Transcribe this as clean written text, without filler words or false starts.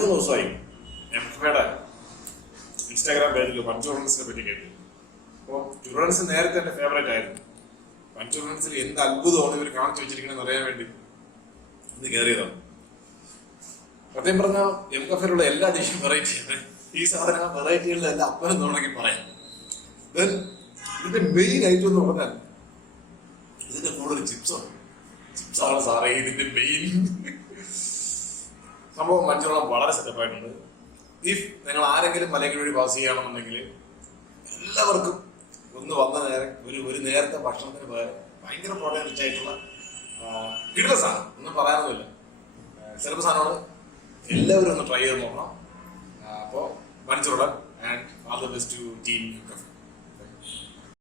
2 ദിവസമായി എംഫയുടെ ഇൻസ്റ്റാഗ്രാം പേജിൽ വൺചുറലൻസിനെ പറ്റി കേട്ടു. അപ്പോൾ ചുറലൻസ് നേരത്തെ എൻ്റെ ഫേവറേറ്റ് ആയിരുന്നു. വൺചുറലൻസിൽ എന്ത് അത്ഭുതമാണ് ഇവർ കാണിച്ചു വെച്ചിരിക്കണമെന്ന് അറിയാൻ വേണ്ടി ഇന്ന് കയറിയതാണ്. സത്യം പറഞ്ഞാൽ എംകഫയിലുള്ള എല്ലാ ഡിഷും വെറൈറ്റിയാണ്. ഈ സാധനം വെറൈറ്റികളിലെല്ലാം അപ്പനും തുടങ്ങി പറയാം. ഇതിന്റെ മെയിൻ ഐറ്റം എന്ന് പറഞ്ഞാൽ ഇതിന്റെ കൂടുതൽ ചിപ്സാണ് സാറേ ഇതിന്റെ മെയിൻ സംഭവം. മഞ്ചോളം വളരെ സെറ്റപ്പായിട്ടുണ്ട്. ഇഫ് നിങ്ങൾ ആരെങ്കിലും മലയ്ക്ക് വഴി പാസ് ചെയ്യുകയാണെന്നുണ്ടെങ്കിൽ എല്ലാവർക്കും ഒന്ന് വന്ന നേരം ഒരു നേരത്തെ ഭക്ഷണത്തിന് പകരം ഭയങ്കര പ്രോട്ടീൻ റിച്ച് ആയിട്ടുള്ള കിട്ടുന്ന സാധനം ഒന്നും പറയാനൊന്നുമില്ല. ചിലപ്പോൾ സാധനമാണ് എല്ലാവരും ഒന്ന് ട്രൈ ചെയ്ത് നോക്കണം. അപ്പോൾ വൺചുറലൻ and all the best to team.